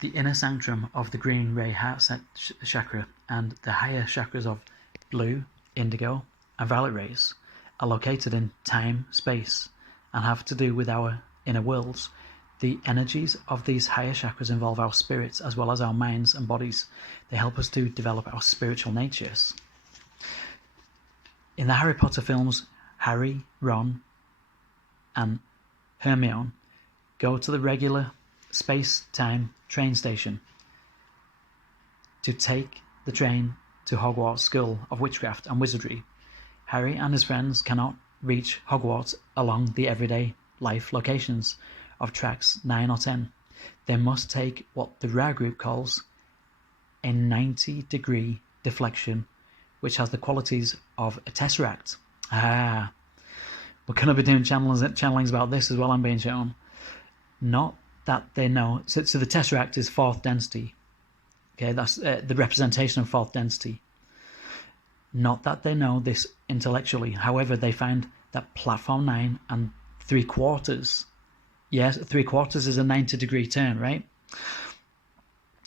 The inner sanctum of the green ray heart chakra and the higher chakras of blue, indigo, and violet rays are located in time, space, and have to do with our inner worlds. The energies of these higher chakras involve our spirits as well as our minds and bodies. They help us to develop our spiritual natures. In the Harry Potter films, Harry, Ron, and Hermione go to the regular space-time train station to take the train to Hogwarts School of Witchcraft and Wizardry. Harry and his friends cannot reach Hogwarts along the everyday life locations of tracks 9 or 10. They must take what the RA group calls a 90-degree deflection, which has the qualities of a tesseract. We're going to be doing channelings about this as well, I'm being shown. Not that they know. So the tesseract is fourth density. Okay, that's the representation of fourth density. Not that they know this intellectually. However, they find that platform 9 and 3/4, yes, 3/4 is a 90-degree turn, right?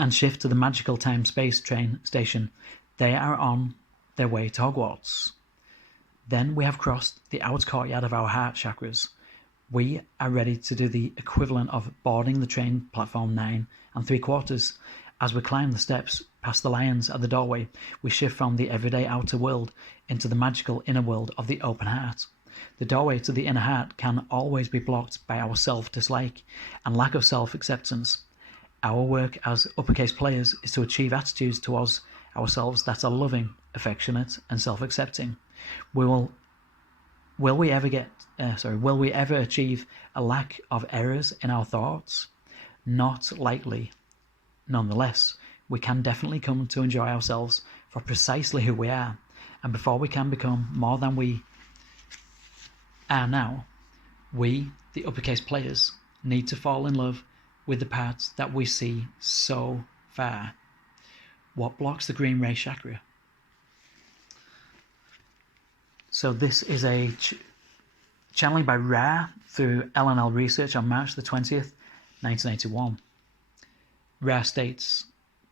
And shift to the magical time-space train station. They are on their way to Hogwarts. Then we have crossed the outer courtyard of our heart chakras. We are ready to do the equivalent of boarding the train platform 9 and 3/4. As we climb the steps past the lions at the doorway, we shift from the everyday outer world into the magical inner world of the open heart. The doorway to the inner heart can always be blocked by our self-dislike and lack of self-acceptance. Our work as uppercase players is to achieve attitudes towards ourselves that are loving, affectionate, and self-accepting. Will we ever achieve a lack of errors in our thoughts? Not likely. Nonetheless, we can definitely come to enjoy ourselves for precisely who we are, and before we can become more than we are now, we, the uppercase players, need to fall in love with the parts that we see so far. What blocks the green ray chakra? So this is a channeling by Ra through LNL research on March the 20th, 1981. Ra states,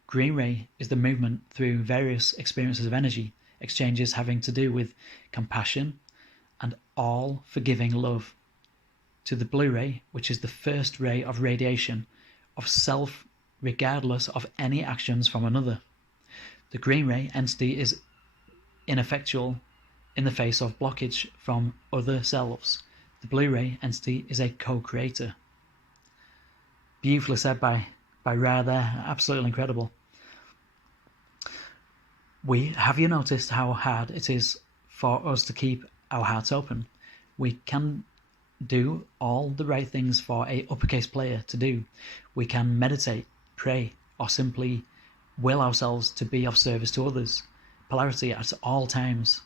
green ray is the movement through various experiences of energy, exchanges having to do with compassion and all-forgiving love, to the blue ray, which is the first ray of radiation of self regardless of any actions from another. The green ray entity is ineffectual in the face of blockage from other selves. The blue ray entity is a co-creator. Beautifully said by Ra there, absolutely incredible. Have you noticed how hard it is for us to keep our hearts open? We can do all the right things for a uppercase player to do. We can meditate, pray, or simply will ourselves to be of service to others. Polarity at all times.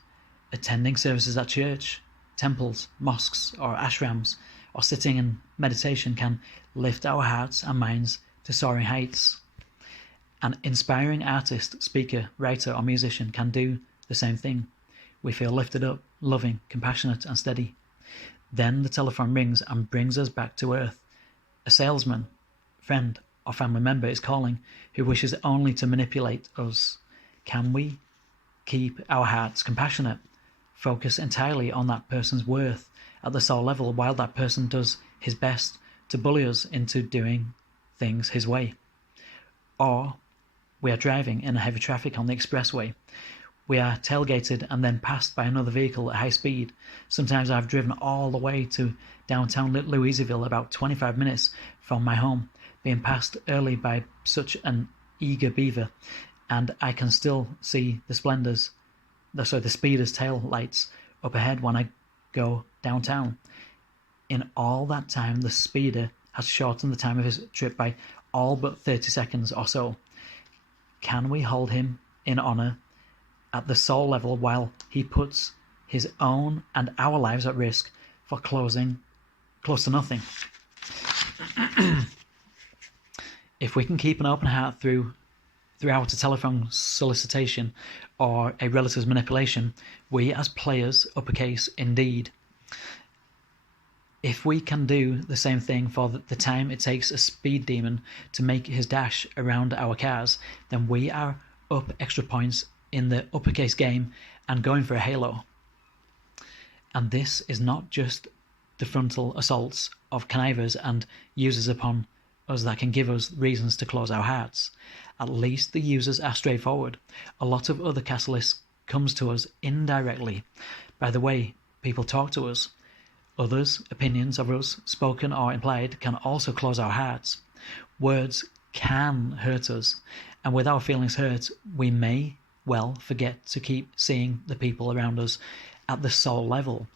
Attending services at church, temples, mosques, or ashrams, or sitting in meditation can lift our hearts and minds to soaring heights. An inspiring artist, speaker, writer, or musician can do the same thing. We feel lifted up, loving, compassionate, and steady. Then the telephone rings and brings us back to earth. A salesman, friend, or family member is calling who wishes only to manipulate us. Can we keep our hearts compassionate? Focus entirely on that person's worth at the soul level while that person does his best to bully us into doing things his way. Or we are driving in heavy traffic on the expressway. We are tailgated and then passed by another vehicle at high speed. Sometimes I've driven all the way to downtown Louisville, about 25 minutes from my home, being passed early by such an eager beaver, and I can still see the speeder's tail lights up ahead when I go downtown. In all that time, the speeder has shortened the time of his trip by all but 30 seconds or so. Can we hold him in honor at the soul level while he puts his own and our lives at risk for close to nothing? If we can keep an open heart throughout a telephone solicitation or a relative's manipulation, we as players, uppercase indeed. If we can do the same thing for the time it takes a speed demon to make his dash around our cars, then we are up extra points in the uppercase game and going for a halo. And this is not just the frontal assaults of connivers and users upon us that can give us reasons to close our hearts. At least the users are straightforward. A lot of other catalysts comes to us indirectly by the way people talk to us. Others' opinions of us, spoken or implied, can also close our hearts. Words can hurt us, and with our feelings hurt, we may well forget to keep seeing the people around us at the soul level.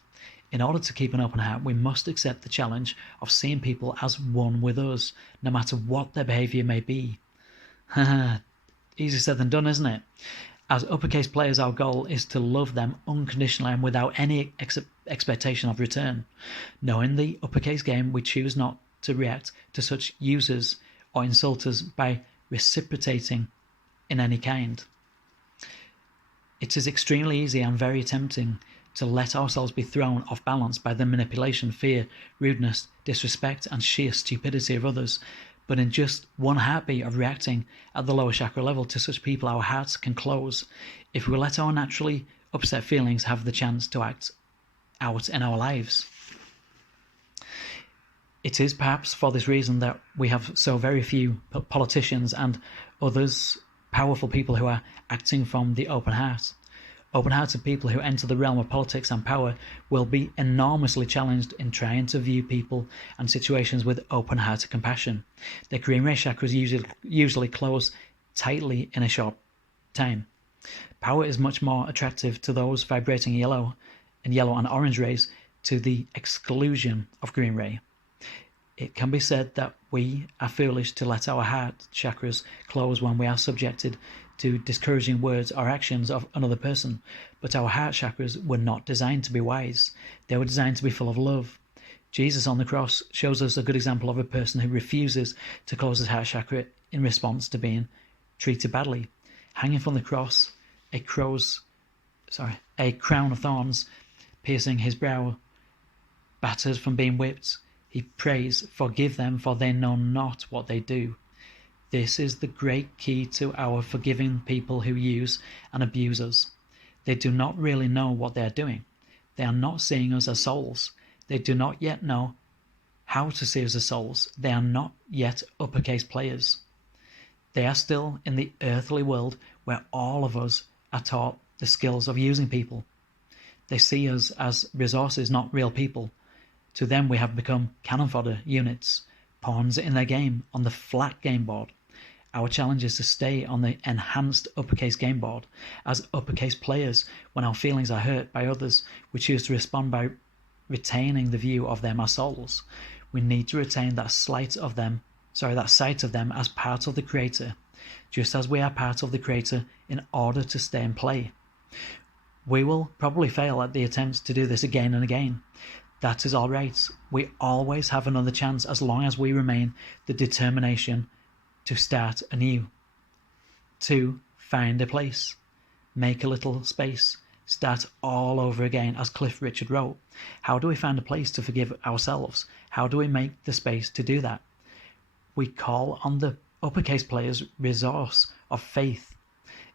In order to keep an open heart, we must accept the challenge of seeing people as one with us, no matter what their behaviour may be. Easier said than done, isn't it? As uppercase players, our goal is to love them unconditionally and without any expectation of return. Knowing the uppercase game, we choose not to react to such users or insulters by reciprocating in any kind. It is extremely easy and very tempting to let ourselves be thrown off balance by the manipulation, fear, rudeness, disrespect, and sheer stupidity of others. But in just one heartbeat of reacting at the lower chakra level to such people, our hearts can close if we let our naturally upset feelings have the chance to act out in our lives. It is perhaps for this reason that we have so very few politicians and others powerful people who are acting from the open heart. Open-hearted people who enter the realm of politics and power will be enormously challenged in trying to view people and situations with open-hearted compassion. Their green ray chakras usually close tightly in a short time. Power is much more attractive to those vibrating yellow and orange rays, to the exclusion of green ray. It can be said that we are foolish to let our heart chakras close when we are subjected to discouraging words or actions of another person, but our heart chakras were not designed to be wise. They were designed to be full of love. Jesus on the cross shows us a good example of a person who refuses to close his heart chakra in response to being treated badly. Hanging from the cross, a crown of thorns piercing his brow, battered from being whipped, he prays, "Forgive them, for they know not what they do." This is the great key to our forgiving people who use and abuse us. They do not really know what they are doing. They are not seeing us as souls. They do not yet know how to see us as souls. They are not yet uppercase players. They are still in the earthly world where all of us are taught the skills of using people. They see us as resources, not real people. To them we have become cannon fodder units, pawns in their game on the flat game board. Our challenge is to stay on the enhanced uppercase game board. As uppercase players, when our feelings are hurt by others, we choose to respond by retaining the view of them as souls. We need to retain that sight of them as part of the Creator, just as we are part of the Creator in order to stay in play. We will probably fail at the attempts to do this again and again. That is all right. We always have another chance as long as we remain the determination to start anew, to find a place, make a little space, start all over again, as Cliff Richard wrote. How do we find a place to forgive ourselves? How do we make the space to do that? We call on the uppercase player's resource of faith.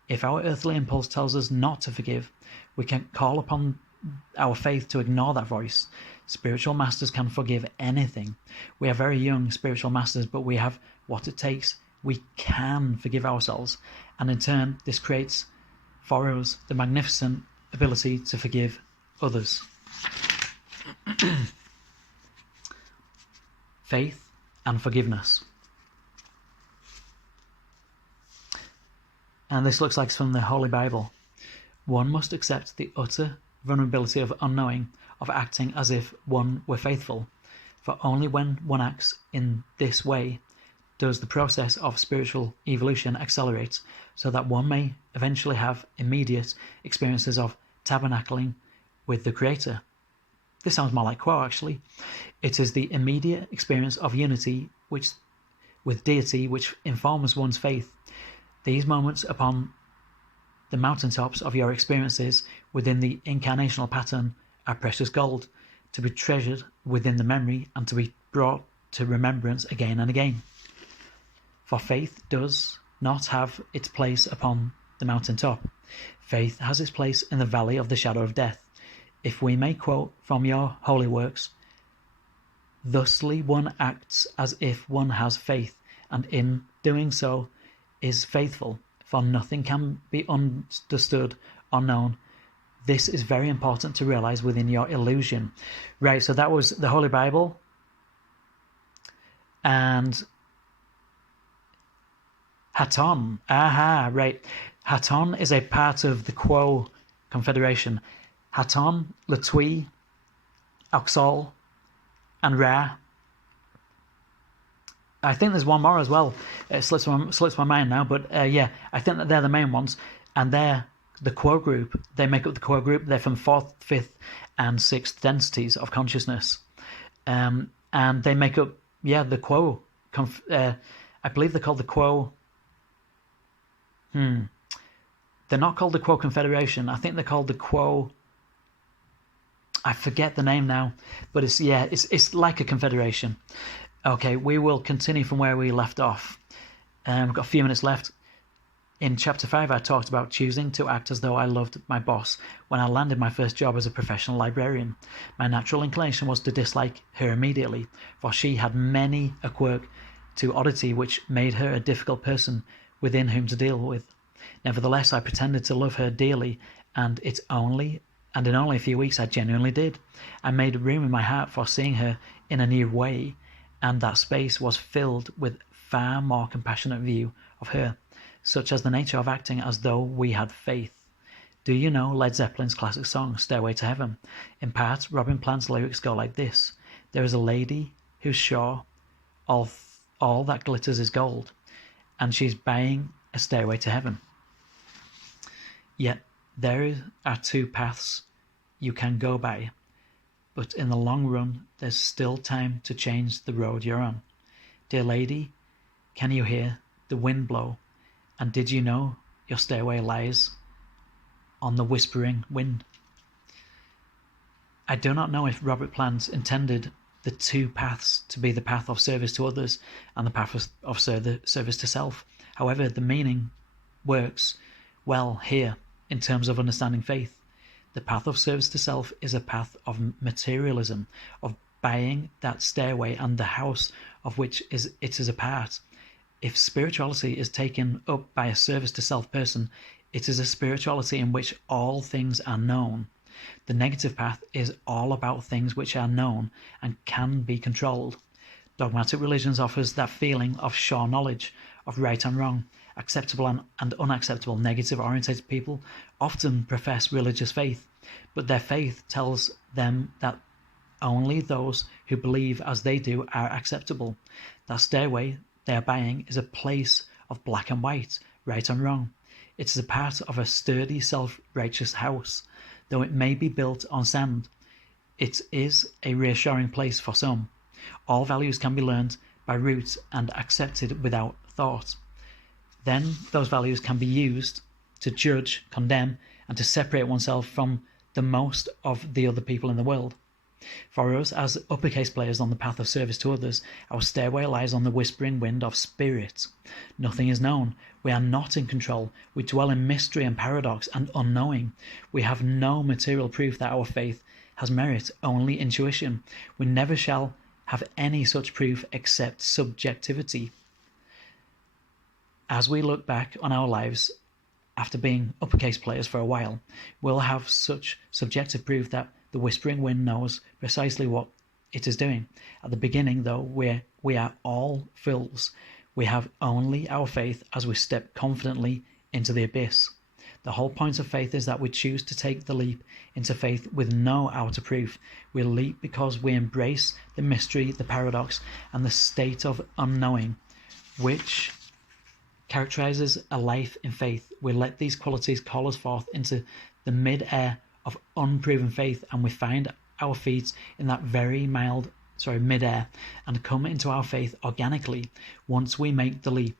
If our earthly impulse tells us not to forgive, we can call upon our faith to ignore that voice. Spiritual masters can forgive anything. We are very young spiritual masters, but we have what it takes. We can forgive ourselves, and in turn this creates for us the magnificent ability to forgive others. Faith and forgiveness. And this looks like it's from the Holy Bible. One must accept the utter vulnerability of unknowing, of acting as if one were faithful, for only when one acts in this way does the process of spiritual evolution accelerate, so that one may eventually have immediate experiences of tabernacling with the Creator. This sounds more like quo, actually. It is the immediate experience of unity with deity which informs one's faith. These moments upon the mountaintops of your experiences within the incarnational pattern are precious gold. to be treasured within the memory and to be brought to remembrance again and again. For faith does not have its place upon the mountain top. Faith has its place in the valley of the shadow of death. If we may quote from your holy works, thusly one acts as if one has faith, and in doing so is faithful, for nothing can be understood or known. This is very important to realize within your illusion. Right, so that was the Holy Bible. And Haton. Aha, right. Haton is a part of the Quo Confederation. Haton, Latui, Oxol, and Ra. I think there's one more as well. It slips my mind now, but yeah, I think that they're the main ones. And they're the Quo group. They make up the Quo group. They're from 4th, 5th, and 6th densities of consciousness. And they make up, the Quo. I believe they're called the Quo. They're not called the Quo Confederation. I think they're called the Quo. I forget the name now, but it's like a confederation. Okay, we will continue from where we left off. We've got a few minutes left. In chapter 5, I talked about choosing to act as though I loved my boss when I landed my first job as a professional librarian. My natural inclination was to dislike her immediately, for she had many a quirk to oddity which made her a difficult person within whom to deal with. Nevertheless, I pretended to love her dearly, and in only a few weeks I genuinely did. I made room in my heart for seeing her in a new way, and that space was filled with far more compassionate view of her, such as the nature of acting as though we had faith. Do you know Led Zeppelin's classic song, Stairway to Heaven? In part, Robin Plant's lyrics go like this. There is a lady who's sure all that glitters is gold, and she's buying a stairway to heaven. Yet there are two paths you can go by, but in the long run there's still time to change the road you're on. Dear lady, can you hear the wind blow? And did you know your stairway lies on the whispering wind? I do not know if Robert Plant intended the two paths to be the path of service to others and the path of service to self. However, the meaning works well here in terms of understanding faith. The path of service to self is a path of materialism, of buying that stairway and the house of which it is a part. If spirituality is taken up by a service to self person, it is a spirituality in which all things are known. The negative path is all about things which are known and can be controlled. Dogmatic religions offers that feeling of sure knowledge, of right and wrong. Acceptable and unacceptable negative-oriented people often profess religious faith, but their faith tells them that only those who believe as they do are acceptable. That stairway they are buying is a place of black and white, right and wrong. It is a part of a sturdy, self-righteous house. Though it may be built on sand, it is a reassuring place for some. All values can be learned by root and accepted without thought. Then those values can be used to judge, condemn, and to separate oneself from the most of the other people in the world. For us, as uppercase players on the path of service to others, our stairway lies on the whispering wind of spirit. Nothing is known. We are not in control. We dwell in mystery and paradox and unknowing. We have no material proof that our faith has merit, only intuition. We never shall have any such proof except subjectivity. As we look back on our lives after being uppercase players for a while, we'll have such subjective proof that the whispering wind knows precisely what it is doing. At the beginning, though, we are all fools. We have only our faith as we step confidently into the abyss. The whole point of faith is that we choose to take the leap into faith with no outer proof. We leap because we embrace the mystery, the paradox, and the state of unknowing, which characterizes a life in faith. We let these qualities call us forth into the mid-air of unproven faith, and we find our feet in that very mid-air, and come into our faith organically once we make the leap.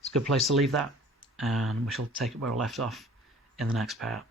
It's a good place to leave that, and we shall take it where we left off in the next part.